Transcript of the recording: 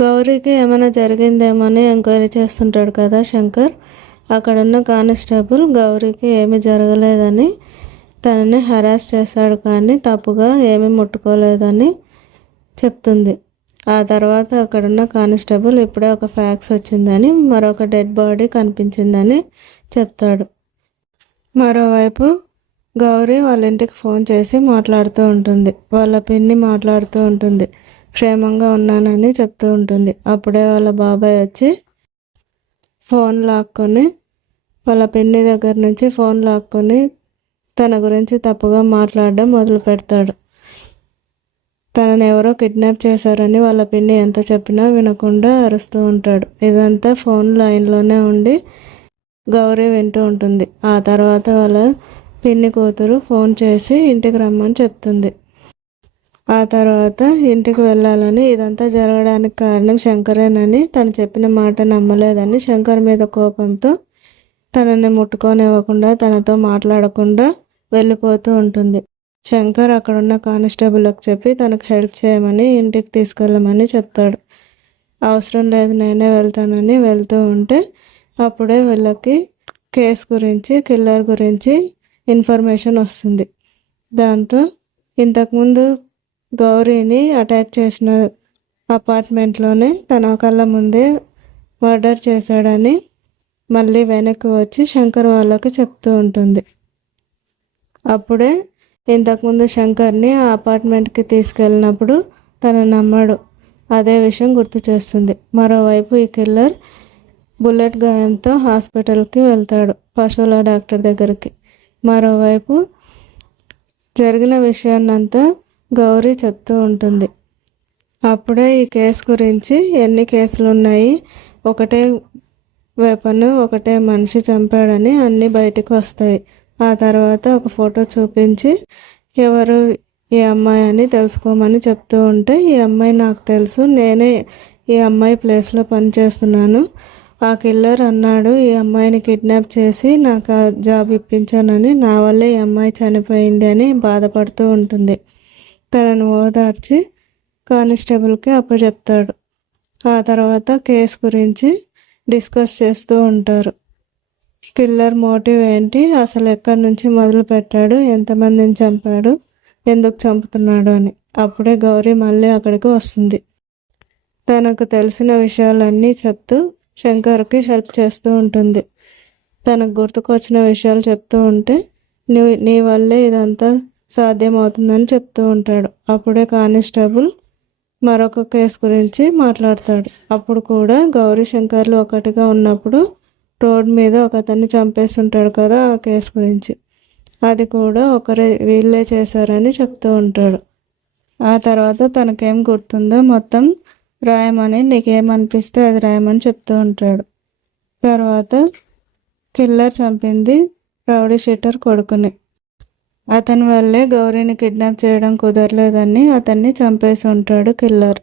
గౌరీకి ఏమైనా జరిగిందేమో అని ఎంక్వైరీ చేస్తుంటాడు కదా శంకర్. అక్కడున్న కానిస్టేబుల్ గౌరీకి ఏమీ జరగలేదని తనని హరాస్ చేశాడు కానీ తప్పుగా ఏమీ ముట్టుకోలేదని చెప్తుంది. ఆ తర్వాత అక్కడున్న కానిస్టేబుల్ ఇప్పుడే ఒక ఫ్యాక్స్ వచ్చిందని, మరొక డెడ్ బాడీ కనిపించిందని చెప్తాడు. మరోవైపు గౌరీ వాళ్ళ ఇంటికి ఫోన్ చేసి మాట్లాడుతూ ఉంటుంది. వాళ్ళ పిన్ని మాట్లాడుతూ ఉంటుంది. క్షేమంగా ఉన్నానని చెప్తూ ఉంటుంది. అప్పుడే వాళ్ళ బాబాయ్ వచ్చి ఫోన్ లాక్కొని, వాళ్ళ పిన్ని దగ్గర నుంచి ఫోన్ లాక్కొని తన గురించి తప్పుగా మాట్లాడడం మొదలు పెడతాడు. తనని ఎవరో కిడ్నాప్ చేశారని వాళ్ళ పిన్ని ఎంత చెప్పినా వినకుండా అరుస్తూ ఉంటాడు. ఇదంతా ఫోన్ లైన్లోనే ఉండి గౌరీ వింటూ ఉంటుంది. ఆ తర్వాత వాళ్ళ పిన్ని కూతురు ఫోన్ చేసి ఇంటికి రమ్మని చెప్తుంది. ఆ తర్వాత ఇంటికి వెళ్ళాలని, ఇదంతా జరగడానికి కారణం శంకరేనని, తను చెప్పిన మాట నమ్మలేదని శంకర్ మీద కోపంతో తనని ముట్టుకోనివ్వకుండా తనతో మాట్లాడకుండా వెళ్ళిపోతూ ఉంటుంది. శంకర్ అక్కడున్న కానిస్టేబుల్కి చెప్పి తనకు హెల్ప్ చేయమని, ఇంటికి తీసుకెళ్ళమని చెప్తాడు. అవసరం లేదు నేనే వెళ్తానని వెళ్తూ ఉంటే అప్పుడే వీళ్ళకి కేసు గురించి, కిల్లర్ గురించి ఇన్ఫర్మేషన్ వస్తుంది. దాంతో ఇంతకుముందు గౌరీని అటాక్ చేసిన అపార్ట్మెంట్లోనే తన కళ్ళ ముందే మర్డర్ చేశాడని మళ్ళీ వెనక్కి వచ్చి శంకర్ వాళ్ళకు చెప్తూ ఉంటుంది. అప్పుడే ఇంతకుముందు శంకర్ని ఆ అపార్ట్మెంట్కి తీసుకెళ్ళినప్పుడు తను నమ్మడు. అదే విషయం గుర్తు చేస్తుంది. మరోవైపు ఈ కిల్లర్ బుల్లెట్ గాయంతో హాస్పిటల్కి వెళ్తాడు, పశువుల డాక్టర్ దగ్గరికి. మరోవైపు జరిగిన విషయాన్నంతా గౌరీ చెప్తూ ఉంటుంది. అప్పుడే ఈ కేసు గురించి, ఎన్ని కేసులు ఉన్నాయి, ఒకటే వెపన్, ఒకటే మనిషి చంపాడని అన్నీ బయటకు వస్తాయి. ఆ తర్వాత ఒక ఫోటో చూపించి ఎవరు ఈ అమ్మాయి అని తెలుసుకోమని చెప్తూ ఉంటే, ఈ అమ్మాయి నాకు తెలుసు, నేనే ఈ అమ్మాయి ప్లేస్లో పనిచేస్తున్నాను. ఆ కిల్లర్ అన్నాడు ఈ అమ్మాయిని కిడ్నాప్ చేసి నాకు ఆ జాబ్ ఇప్పించానని, నా వల్లే ఈ అమ్మాయి చనిపోయింది అని బాధపడుతూ ఉంటుంది. తనను ఓదార్చి కానిస్టేబుల్కి అప్పచెప్తాడు. ఆ తర్వాత కేసు గురించి డిస్కస్ చేస్తూ ఉంటారు. కిల్లర్ మోటివ్ ఏంటి, అసలు ఎక్కడి నుంచి మొదలు పెట్టాడు, ఎంతమందిని చంపాడు, ఎందుకు చంపుతున్నాడు అని. అప్పుడే గౌరీ మళ్ళీ అక్కడికి వస్తుంది. తనకు తెలిసిన విషయాలన్నీ చెప్తూ శంకర్కి హెల్ప్ చేస్తూ ఉంటుంది. తనకు గుర్తుకొచ్చిన విషయాలు చెప్తూ ఉంటే నీ వల్లే ఇదంతా సాధ్యమవుతుందని చెప్తూ ఉంటాడు. అప్పుడే కానిస్టేబుల్ మరొక కేసు గురించి మాట్లాడతాడు. అప్పుడు కూడా గౌరీ శంకర్లు ఒకటిగా ఉన్నప్పుడు రోడ్ మీద ఒక అతన్ని చంపేసి ఉంటాడు కదా, ఆ కేసు గురించి. అది కూడా వీళ్ళే చేశారని చెప్తూ ఉంటాడు. ఆ తర్వాత తనకేం గుర్తుందో మొత్తం రాయమని, నీకేమనిపిస్తే అది రాయమని చెప్తూ ఉంటాడు. తర్వాత కిల్లర్ చంపింది రౌడీ షీటర్ కొడుకుని. అతని వల్లే గౌరీని కిడ్నాప్ చేయడం కుదరలేదని అతన్ని చంపేసి ఉంటాడు కిల్లర్.